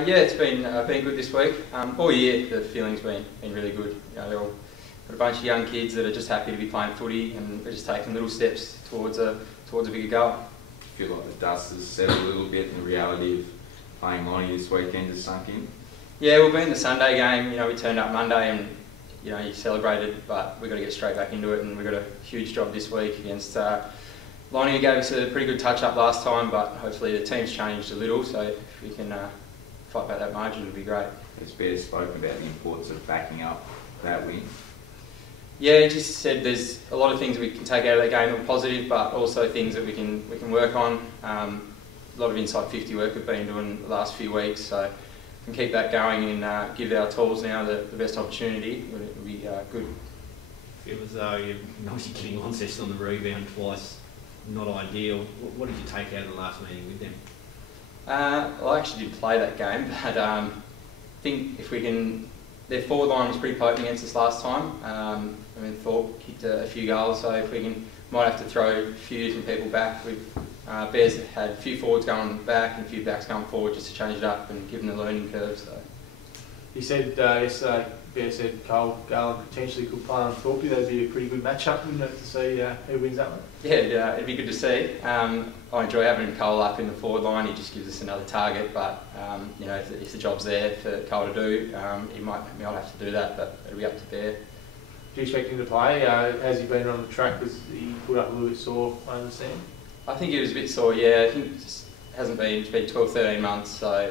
Yeah, it's been good this week. All year the feeling's been really good. You know, they're all got a bunch of young kids that are just happy to be playing footy, and we're just taking little steps towards a bigger goal. I feel like the dust has settled a little bit, and the reality of playing Lonnie this weekend has sunk in. Yeah, we'll be in the Sunday game. You know, we turned up Monday and you celebrated, but we've got to get straight back into it, and we've got a huge job this week against Lonnie. Gave us a pretty good touch up last time, but hopefully the team's changed a little, so if we can fight back that margin, it'll be great. It's fair spoken about the importance of backing up that win. Yeah, he just said there's a lot of things we can take out of that game that are positive, but also things that we can work on. A lot of inside 50 work we've been doing the last few weeks, so if we can keep that going and give our tools now the best opportunity, it'll be good. I feel as though you're obviously getting Launceston on the rebound twice, not ideal. What did you take out of the last meeting with them? Well, I actually did play that game, but I think if we can, their forward line was pretty potent against us last time. I mean, Thorpe kicked a few goals, so if we can, might have to throw a few different people back. Bears had a few forwards going back and a few backs going forward just to change it up and give them the learning curve. So. He said yesterday, Bear said Cole Garland potentially could play on Thorpe. That'd be a pretty good matchup, wouldn't it, to see who wins that one? Yeah, it'd be good to see. I enjoy having Cole up in the forward line. He just gives us another target, but you know, if the job's there for Cole to do, he might have to do that, but it'll be up to Bear. Do you expect him to play? Has he been on the track? Because he put up a little bit sore, I understand. I think he was a bit sore, yeah. I think it's been 12, 13 months, so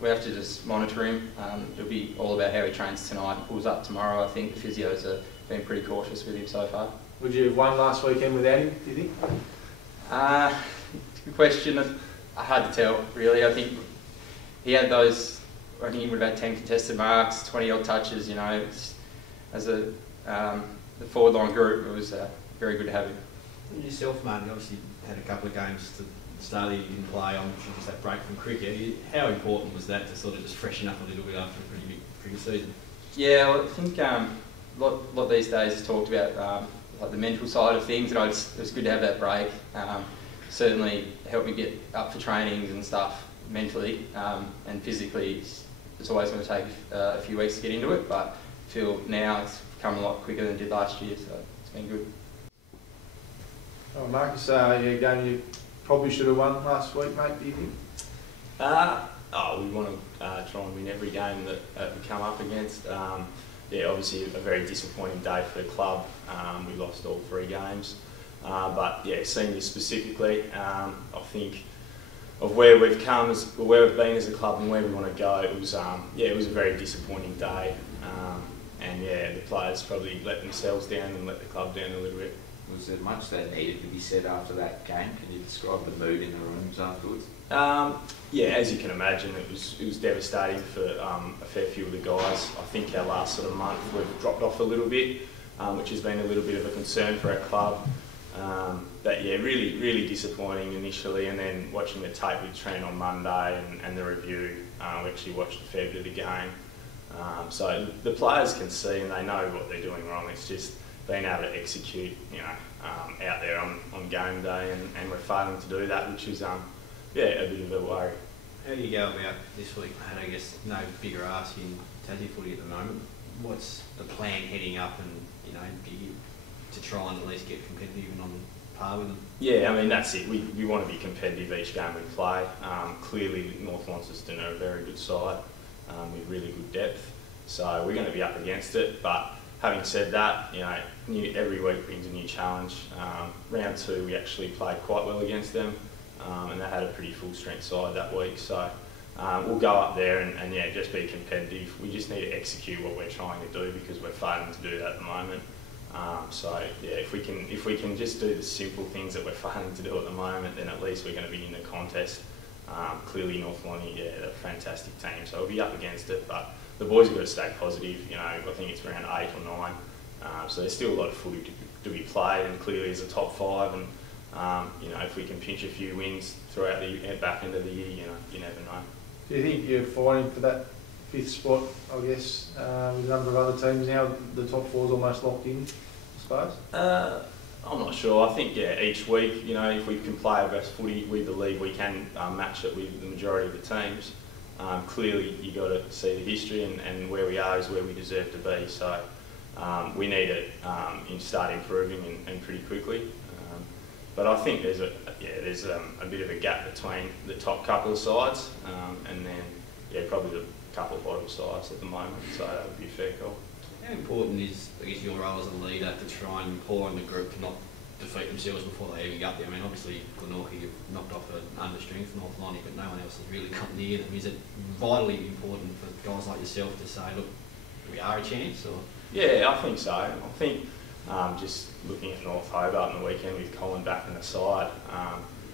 we have to just monitor him. It'll be all about how he trains tonight and pulls up tomorrow. I think the physios have been pretty cautious with him so far. Would you have won last weekend without him, do you think? It's a good question. Hard to tell, really. I think he had those, I think he would have had 10 contested marks, 20 odd touches, you know. As the forward line group, it was very good to have him. Yourself, mate, you obviously had a couple of games to the start that you didn't play on, which was that break from cricket. How important was that to sort of just freshen up a little bit after a pretty big cricket season? Yeah, well, I think a lot these days is talked about like the mental side of things, and it was good to have that break. Certainly helped me get up for trainings and stuff mentally, and physically it's always going to take a few weeks to get into it, but I feel now it's come a lot quicker than it did last year, so it's been good. Oh, Marcus, game you probably should have won last week, mate, do you think? We want to try and win every game that we come up against. Yeah, obviously a very disappointing day for the club. We lost all 3 games. But yeah, seniors specifically, I think of where we've come, where we've been as a club and where we want to go, it was a very disappointing day. And yeah, the players probably let themselves down and let the club down a little bit. Was there much that needed to be said after that game? Can you describe the mood in the rooms afterwards? Yeah, as you can imagine, it was devastating for a fair few of the guys. I think our last sort of month we've dropped off a little bit, which has been a little bit of a concern for our club. But yeah, really disappointing initially, and then watching the tape with Trent on Monday and the review, we actually watched a fair bit of the game. So the players can see and they know what they're doing wrong. It's just being able to execute, out there on game day, and we're failing to do that, which is a bit of a worry. How do you go about this week, mate? I guess no bigger ask in Tassie footy at the moment. What's the plan heading up, and to try and at least get competitive and on par with them? Yeah, I mean that's it. We want to be competitive each game we play. Clearly, North Launceston are a very good side with really good depth, so we're going to be up against it. But having said that, every week brings a new challenge. Round 2, we actually played quite well against them, and they had a pretty full strength side that week. So we'll go up there and yeah, just be competitive. We just need to execute what we're trying to do because we're failing to do that at the moment. So yeah, if we can just do the simple things that we're failing to do at the moment, then at least we're going to be in the contest. Clearly North Lonnie, they're a fantastic team, so we'll be up against it, but the boys have got to stay positive. I think it's around 8 or 9, so there's still a lot of footy to be played, and clearly as a top 5, and if we can pinch a few wins throughout the back end of the year, you never know. Do you think you're fighting for that 5th spot, I guess, with a number of other teams now? The top 4's almost locked in, I suppose? I'm not sure. I think each week, if we can play our best footy, we believe we can match it with the majority of the teams. Clearly, you got to see the history, and where we are is where we deserve to be. So we need it start improving and pretty quickly. But I think there's a bit of a gap between the top couple of sides and then probably the couple of bottom sides at the moment. So that would be a fair call. How important is, I guess, your role as a leader to try and implore on the group to not defeat themselves before they even get there? I mean, obviously, Glenorchy have knocked off an understrength North Lonnie, but no one else has really come near them. Is it vitally important for guys like yourself to say, look, we are a chance? Or? Yeah, I think so. I think just looking at North Hobart on the weekend with Colin back in the side,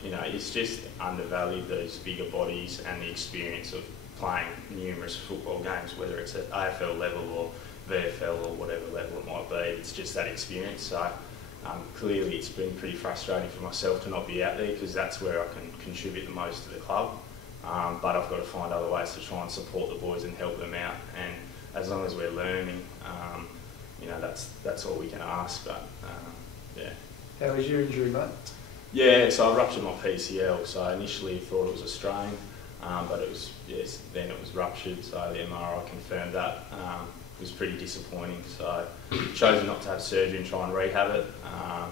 it's just undervalued those bigger bodies and the experience of playing numerous football games, whether it's at AFL level or VFL or whatever level it might be. It's just that experience. So clearly it's been pretty frustrating for myself to not be out there, because that's where I can contribute the most to the club. But I've got to find other ways to try and support the boys and help them out. And as long as we're learning, that's all we can ask. But yeah. How was your injury, mate? Yeah, so I ruptured my PCL. So I initially thought it was a strain, but then it was ruptured. So the MRI confirmed that. It was pretty disappointing. So chosen not to have surgery and try and rehab it.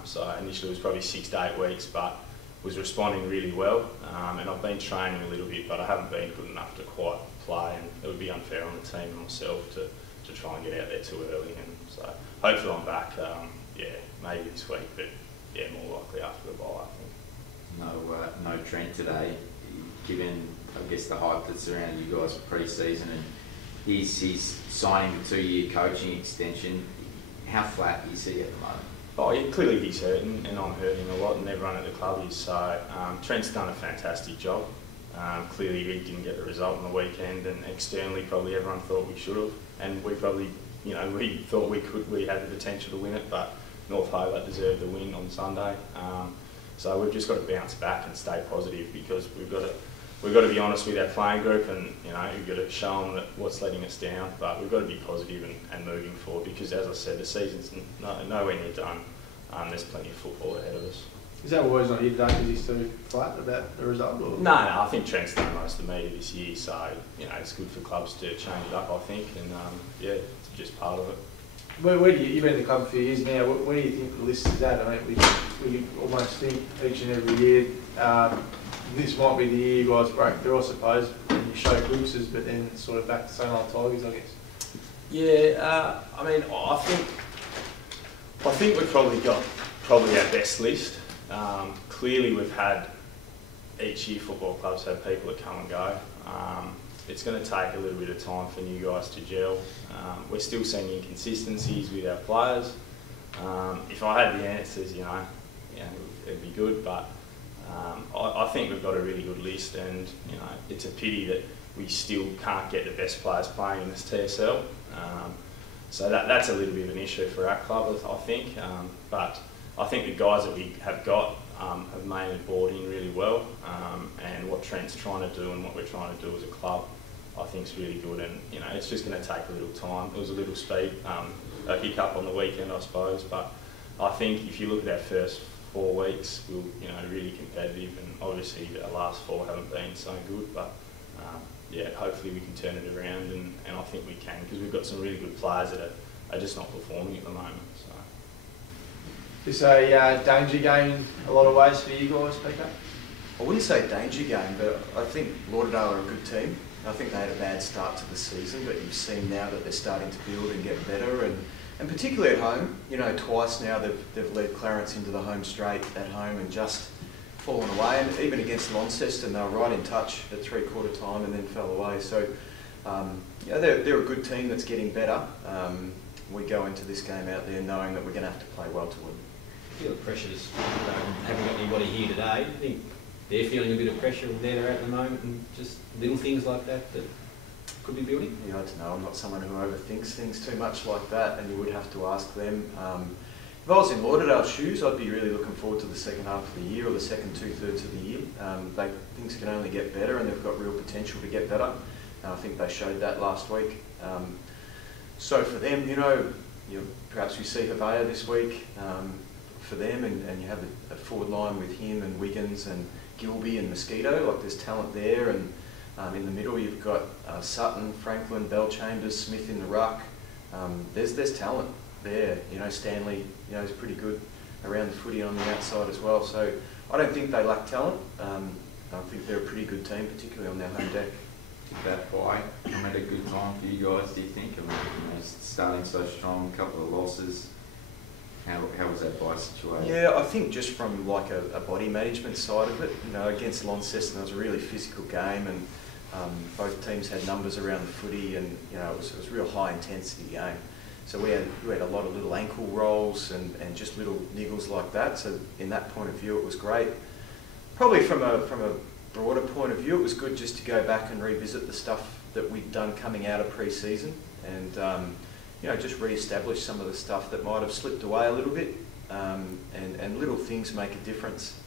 So initially it was probably 6 to 8 weeks, but was responding really well. And I've been training a little bit, but I haven't been good enough to quite play, and it would be unfair on the team and myself to try and get out there too early. And so hopefully I'm back, maybe this week, but more likely after the bye, I think. No Trent today, given, I guess, the hype that's around you guys for pre-season, and he's signing a 2-year coaching extension. How flat is he at the moment? Oh, yeah, clearly he's hurting, and I'm hurting a lot, and everyone at the club is. So Trent's done a fantastic job. Clearly we didn't get the result on the weekend, and externally probably everyone thought we should have, and we probably, we thought we had the potential to win it, but North Hobart deserved the win on Sunday. So we've just got to bounce back and stay positive, because we've got to be honest with our playing group, and we've got to show them what's letting us down. But we've got to be positive and moving forward, because, as I said, the season's nowhere near done. There's plenty of football ahead of us. Is that why he's not here today, because he's too flat about the result? Or? No, I think Trent's done most of the media this year, so it's good for clubs to change it up, I think, and it's just part of it. Where do you've been in the club for years now, where do you think the list is at? I mean, we almost think each and every year this might be the year you guys break through, I suppose, when you show glimpses, but then it's sort of back to same old Tigers, I guess. Yeah, I think we've probably got our best list. Clearly we've had, each year football clubs have people that come and go. It's going to take a little bit of time for new guys to gel. We're still seeing inconsistencies with our players. If I had the answers, it'd be good, but I think we've got a really good list, and it's a pity that we still can't get the best players playing in this TSL. So that's a little bit of an issue for our club, I think. But I think the guys that we have got have mainly bought in really well, and what Trent's trying to do and what we're trying to do as a club, I think is really good. And it's just going to take a little time. It was a little a hiccup on the weekend, I suppose. But I think if you look at our first 4 weeks, we're really competitive, and obviously our last 4 haven't been so good. But hopefully we can turn it around, and I think we can, because we've got some really good players that are just not performing at the moment. So. It's a danger game in a lot of ways for you guys, PK? I wouldn't say danger game, but I think Lauderdale are a good team. I think they had a bad start to the season, but you've seen now that they're starting to build and get better, and particularly at home. Twice now they've led Clarence into the home straight at home and just fallen away. And even against Launceston, they were right in touch at 3/4 time and then fell away. So they're a good team that's getting better. We go into this game out there knowing that we're going to have to play well to win. I feel the pressure's, haven't got anybody here today. I think they're feeling a bit of pressure where they're at the moment, and just little things like that could be building. Yeah, I don't know. I'm not someone who overthinks things too much like that, and you would have to ask them. If I was in Lauderdale's shoes, I'd be really looking forward to the second half of the year, or the second 2/3 of the year. Things can only get better, and they've got real potential to get better. I think they showed that last week. So for them, perhaps we see Havea this week for them, and you have a forward line with him and Wiggins and Gilby and Mosquito. Like, there's talent there, and In the middle, you've got Sutton, Franklin, Bellchambers, Smith in the ruck. There's talent there. You know, Stanley, you know, is pretty good around the footy on the outside as well. So I don't think they lack talent. I think they're a pretty good team, particularly on their home deck. Did that bye come at a good time for you guys, do you think? I mean, you know, starting so strong, a couple of losses. How was that bye situation? Yeah, I think just from like a body management side of it, you know, against Launceston, it was a really physical game, and both teams had numbers around the footy, and you know, it was a real high intensity game. So we had a lot of little ankle rolls and just little niggles like that. So in that point of view, it was great. Probably from a broader point of view, it was good just to go back and revisit the stuff that we'd done coming out of pre-season, and you know, just re-establish some of the stuff that might have slipped away a little bit, and little things make a difference.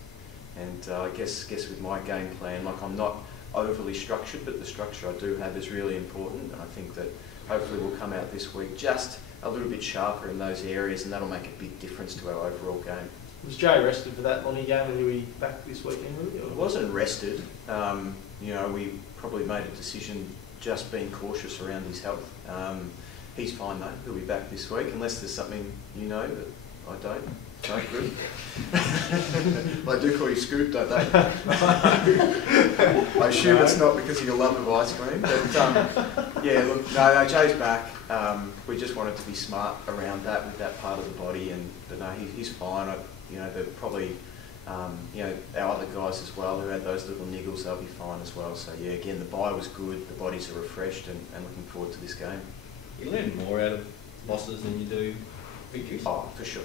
And I guess with my game plan, like, I'm not overly structured, but the structure I do have is really important, and I think that hopefully we'll come out this week just a little bit sharper in those areas, and that'll make a big difference to our overall game. Was Jay rested for that Lonnie game, and are we back this weekend, really? It wasn't rested. You know, we probably made a decision just being cautious around his health. He's fine though, he'll be back this week, unless there's something you know that I don't. No, good. They do call you Scoop, don't they? I assume it's not because of your love of ice cream, but yeah, look, no, Jay's back. We just wanted to be smart around that with that part of the body, but no, he's fine. You know, they're probably, you know, our other guys as well who had those little niggles, they'll be fine as well. So yeah, again, the bye was good, the bodies are refreshed, and looking forward to this game. You learn more out of losses than you do victories? Oh, for sure.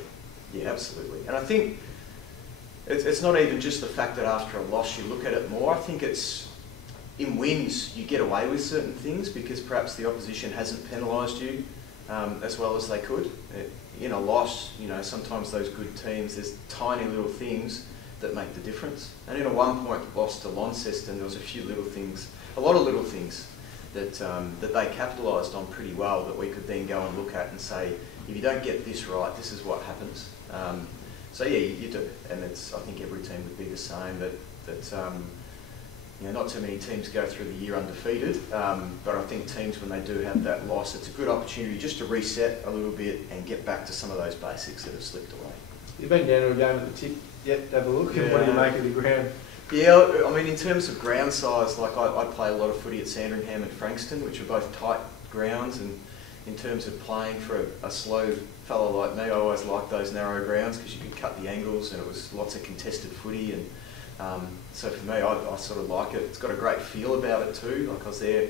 Yeah, absolutely. And I think it's not even just the fact that after a loss you look at it more. I think it's, in wins, you get away with certain things because perhaps the opposition hasn't penalised you as well as they could. In a loss, you know, sometimes those good teams, there's tiny little things that make the difference. And in a 1-point loss to Launceston, there was a few little things, a lot of little things that they capitalised on pretty well, that we could then go and look at and say, if you don't get this right, this is what happens. So yeah, you do, and it's, I think every team would be the same. That you know, not too many teams go through the year undefeated, but I think teams, when they do have that loss, it's a good opportunity just to reset a little bit and get back to some of those basics that have slipped away. You've been down to a game at the tip yet to have a look, and what do you make of the ground? Yeah, I mean, in terms of ground size, like I play a lot of footy at Sandringham and Frankston, which are both tight grounds, and in terms of playing for a slow fellow like me, I always liked those narrow grounds because you could cut the angles, and it was lots of contested footy, and so for me, I sort of like it. It's got a great feel about it too. Like, I was there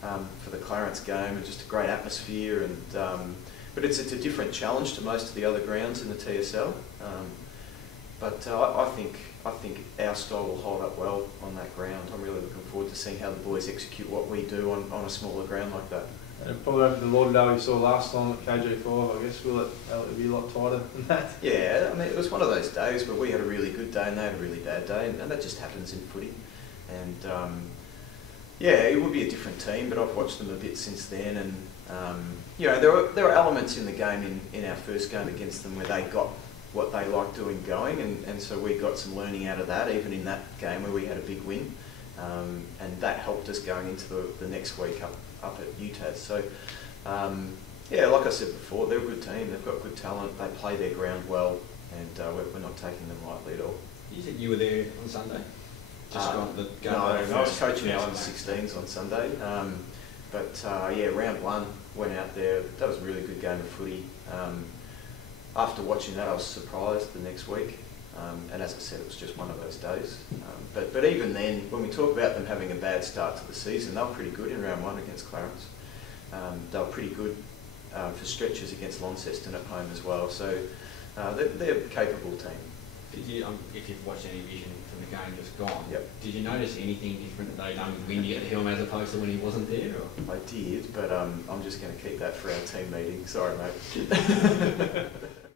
for the Clarence game, and just a great atmosphere, and but it's a different challenge to most of the other grounds in the TSL. But I think our style will hold up well on that ground. I'm really looking forward to seeing how the boys execute what we do on a smaller ground like that. And probably over the Lauderdale you saw last time at KG5, I guess, will it be a lot tighter than that? Yeah, I mean, it was one of those days where we had a really good day and they had a really bad day, and that just happens in footy. And yeah, it would be a different team, but I've watched them a bit since then, and you know, there were elements in the game in our first game against them where they got what they like doing going, and so we got some learning out of that, even in that game where we had a big win, and that helped us going into the next week up at UTAS. So yeah, like I said before, they're a good team, they've got good talent, they play their ground well, and we're not taking them lightly at all. You said you were there on Sunday? No, I was coaching the under-16s on Sunday, but yeah, round one, went out there, that was a really good game of footy. After watching that, I was surprised the next week, and as I said, it was just one of those days. But even then, when we talk about them having a bad start to the season, they were pretty good in round one against Clarence. They were pretty good for stretches against Launceston at home as well, so they're a capable team. Did you, if you've watched any vision from the game just gone, yep, did you notice anything different that they done with Windy at the helm as opposed to when he wasn't there? Or? I did, but I'm just going to keep that for our team meeting. Sorry, mate.